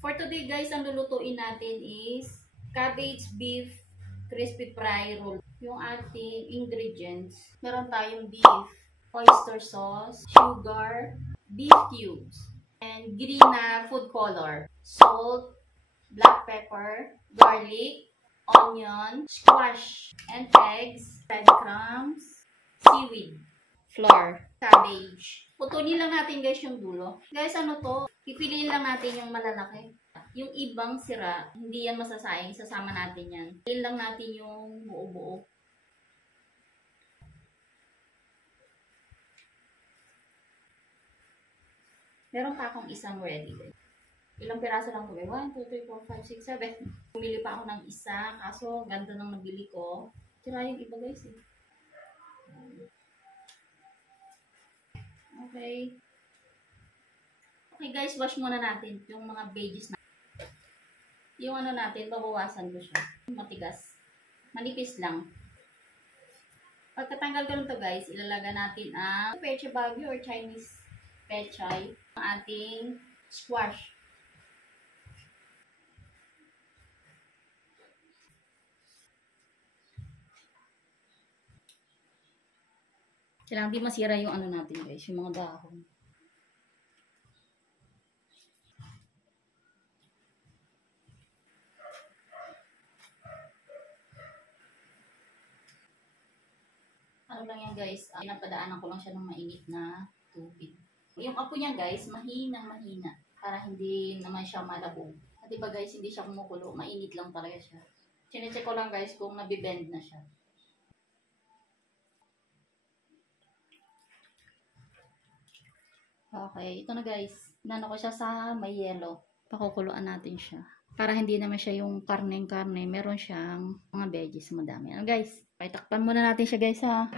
For today guys, ang lulutuin natin is cabbage beef crispy fry roll. Yung ating ingredients, meron tayong beef, oyster sauce, sugar, beef cubes, and green na food color, salt, black pepper, garlic, onion, squash, and eggs, breadcrumbs, seaweed, flour, cabbage. Putunin lang natin guys yung dulo. Guys, ano to? Pipiliin lang natin yung malalaki. Yung ibang sira, hindi yan masasayang. Sasama natin yan. Piliin lang natin yung buo-buo. Meron pa akong isang ready. Ilang piraso lang ito. 1, 2, 3, 4, 5, 6, 7. Pumili pa ako ng isa. Kaso, ganda ng nabili ko. Sira yung iba guys eh. Okay. Okay guys, wash muna natin yung mga veggies na. Yung ano natin, babawasan ko siya. Matigas. Manipis lang. Pagkatanggal ko nito guys, ilalaga natin ang peche baguio or Chinese pechay. Ang ating squash. Kailangan di masira yung ano natin guys, yung mga dahon. Ano lang yan guys, pinapadaanan ko lang siya ng mainit na tubig. Yung apo niya guys, mahina para hindi naman siya malabog. At diba guys, hindi siya kumukulo, mainit lang talaga siya. Chinecheck ko lang guys kung nabibend na siya. Okay, ito na guys. Nano ko siya sa may yelo. Pakukuluan natin siya. Para hindi naman siya yung karne-karne, meron siyang mga veggies madami. Ano guys, paitakpan muna natin siya guys ha.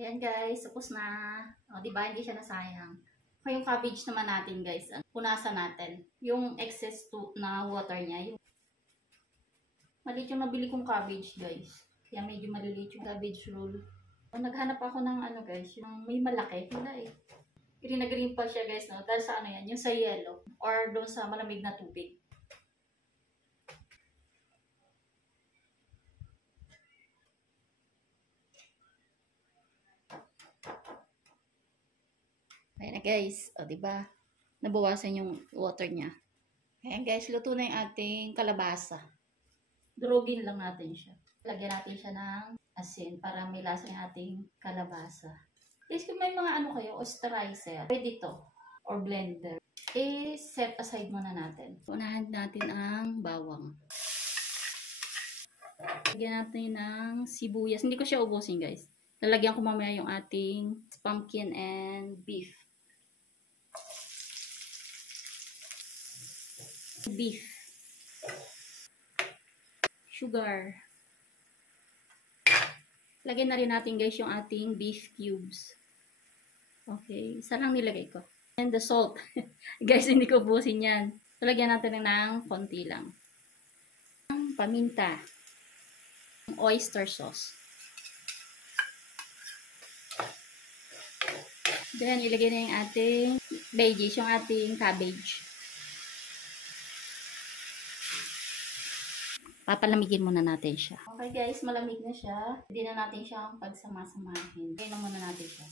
Ayan guys, tapos na. O, diba, hindi siya nasayang. Okay, yung cabbage naman natin guys, punasan natin. Yung excess na water niya. Maliit yung nabili kong cabbage guys. Kaya medyo maliliit yung cabbage roll. O, naghanap ako ng ano guys, yung may malaki. Wala eh. Green na green pa siya guys, no? Dahil sa ano yan, yung sa yellow. Or doon sa malamig na tubig. Ayan na guys, o diba? Nabawasan yung water niya. Ayan guys, luto na yung ating kalabasa. Durugin lang natin siya. Lagyan natin siya ng asin para may lasa yung ating kalabasa. Guys, kung may mga ano kayo, osterizer, pwede to, or blender, set aside muna natin. Unahan natin ang bawang. Lagyan natin ng sibuyas. Hindi ko siya ubusin guys. Lalagyan ko mamaya yung ating pumpkin and beef. Beef. Sugar. Lagyan na rin natin guys yung ating beef cubes. Okay, isa lang nilagay ko. And the salt. Guys, hindi ko ubusin yan. So, lagyan natin ng konti lang. Paminta. Oyster sauce. Then, ilagay na yung ating veggies, yung ating cabbage. Papalamigin muna natin siya. Okay guys, malamig na siya. Hindi na natin siyang pagsama-samahin. Kaya na muna natin siya.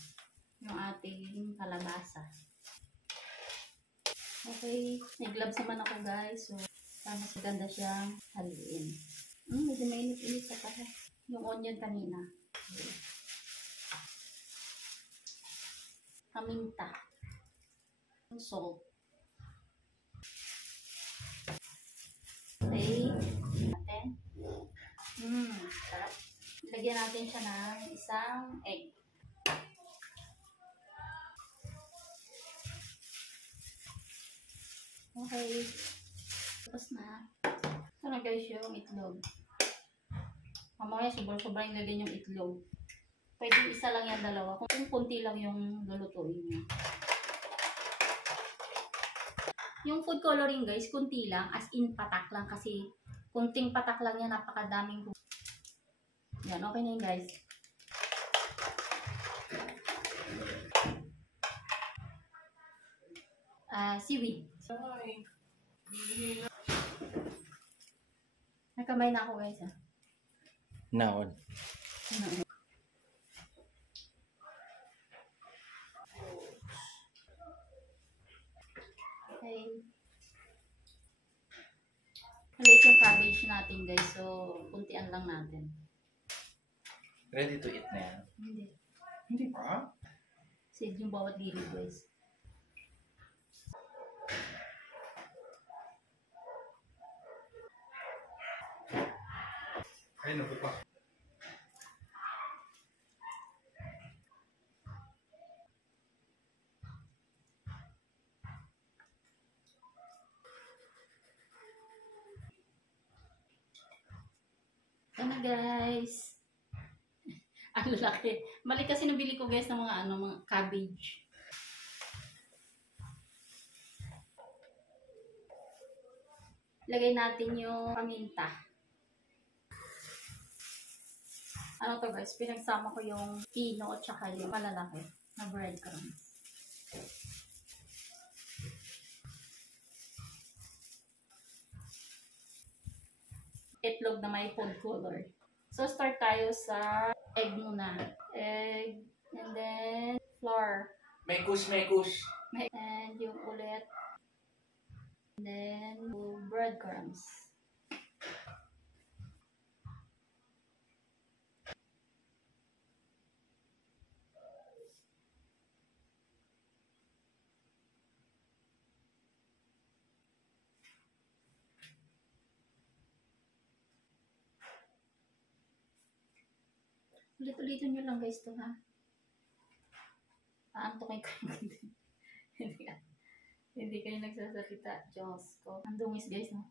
Yung ating kalabasa. Okay, nag-gloves naman ako guys. So, para mas maganda siyang haluin. Medyo mainit-init sa pala. Yung onion kanina. Okay. Paminta. Salt. Lagyan natin siya ng isang egg. Okay. Tapos na. Ito na guys yung itlog. Mamaya sobra-sobra yung lagyan yung itlog. Pwede isa lang yan, dalawa. Kung kunti lang yung lulutuin nyo. Yung food coloring guys, kunti lang. As in patak lang kasi kunting patak lang yan. Napakadaming. Yan, okay na yun guys. Seaweed. Nakamay na ako guys. Naon. Okay. Maliit yung cabbage natin guys. So, kuntian lang natin. Ready to eat na yan? Hindi. Hindi pa? Seed yung bawat gilid guys. Ay, naku pa. Ito na guys. Ang lalaki. Mali kasi nabili ko guys ng mga mga cabbage. Lagay natin yung paminta. Ano to guys? Pinagsama ko yung pino at saka yung malalaki na breadcrumbs. Itlog na may food color. So, start tayo sa egg muna. Egg, and then flour. Mekus. And yung ulit. And then breadcrumbs. Ulit-ulitin nyo lang guys to ha. Aantokin ko hindi kayo nagsasalita. Diyos ko. Ang dungis guys no.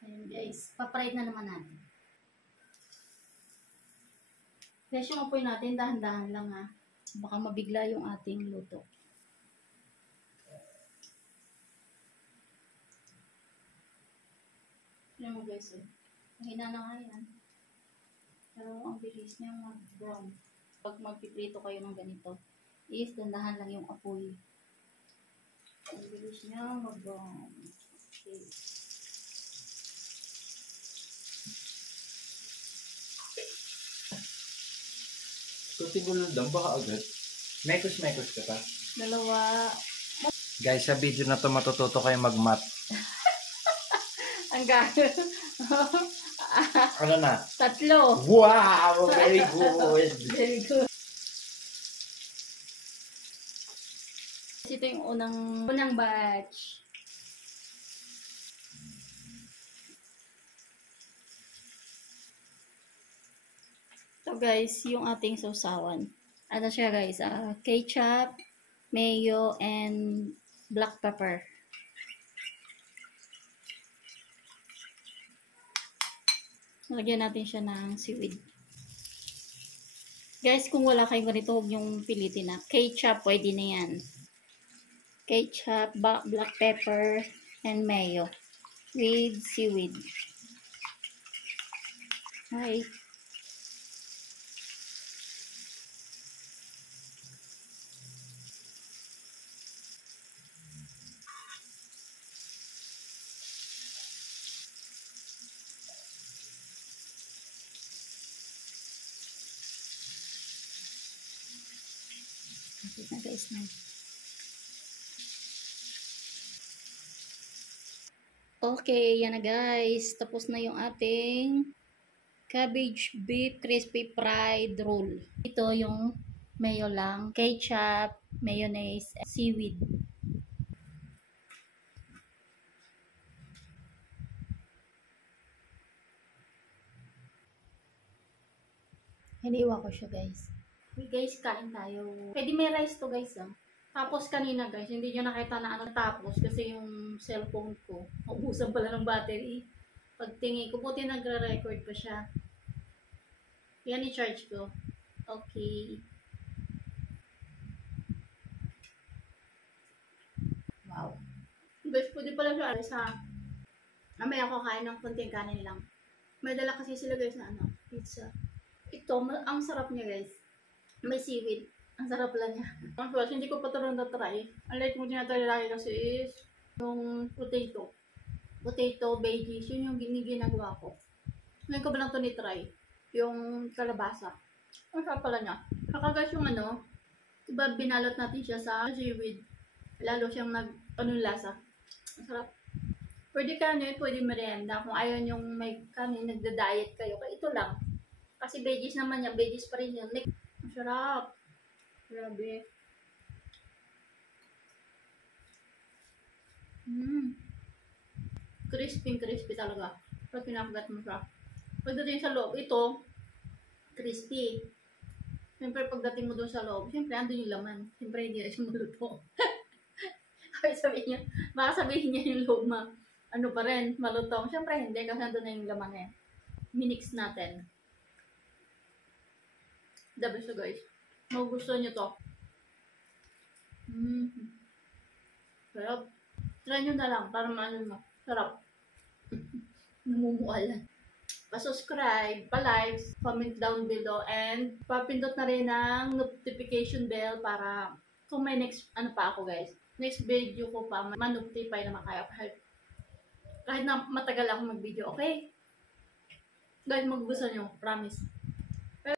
Ayan guys, papride na naman natin. Guys, yung apoy natin, dahan-dahan lang ha. Baka mabigla yung ating luto. Ayan mo guys eh. Mahina na nga yan. Pero ang bilis niya mag-brown. Pag magpiprito kayo ng ganito, is dahan-dahan lang yung apoy. Ang bilis niya mag-brown. Okay. So, siguro lang baka agad. Mekus ka pa. Dalawa. Guys, sa video na to matututo kayo mag-math. Ang gano'n. Ano na? 3. Wow! Very good! Very good. Ito yung unang batch. So guys, yung ating sausawan. Ano siya guys? Ketchup, mayo, and black pepper. Lagyan natin siya ng seaweed. Guys, kung wala kayong ganito, huwag niyong pilitin na. Ketchup, pwede na yan. Ketchup, black pepper, and mayo. With seaweed. Okay. Okay na guys na. Okay, yan na guys. Tapos na yung ating cabbage beef crispy fried roll. Ito yung mayo lang, ketchup, mayonnaise, seaweed. Hiniwa ko siya guys. Okay guys, kain tayo. Pwede may rice to guys ah. Tapos kanina guys, hindi nyo nakita na ano tapos kasi yung cellphone ko, naubusan pala ng battery. Pagtingin ko, buti nagre-record pa siya. Yan i-charge ko. Okay. Wow. Guys, pwede pala siya alis ha. Mamaya ako kain ng konting kanin lang. May dala kasi sila guys na ano, pizza. Ito, ang sarap niya guys. May seaweed. Ang sarap lang niya. Ang first, hindi ko pa ito na-try. Ang like mo tinatry lagi kasi is yung potato. Potato, veggies, yun yung ginagawa ko. Ngayon ko ba lang ito ni-try? Yung kalabasa. Ang sarap pala niya. Saka guys yung ano, diba binalot natin siya sa seaweed. Lalo siyang lasa. Ang sarap. Pwede kanin, pwede merienda. Kung ayaw yung may kanin, nagda-diet kayo. Kaya ito lang. Kasi veggies naman yan. Veggies pa rin yun. Ang sarap. Grabe. Crispy talaga. Pag pinakagat mo siya. Pagdating sa loob, ito, crispy. Siyempre, pagdating mo doon sa loob, siyempre, andun yung laman. Siyempre, hindi rin maluto. Baka sabihin niya yung loob ano pa rin, malutong. Siyempre, hindi, kasi andun na yung laman eh. Minix natin. The best guys. Magugustuhan nyo to. Sarap. Try nyo na lang para maano mo. Sarap. Namumual. Pa-subscribe, pa-like, comment down below, and papindot na rin ang notification bell para kung may next, ano pa ako guys. Next video ko pa, ma-notify naman kayo. Kahit na matagal ako mag-video, okay? Guys, magugustuhan nyo. Promise.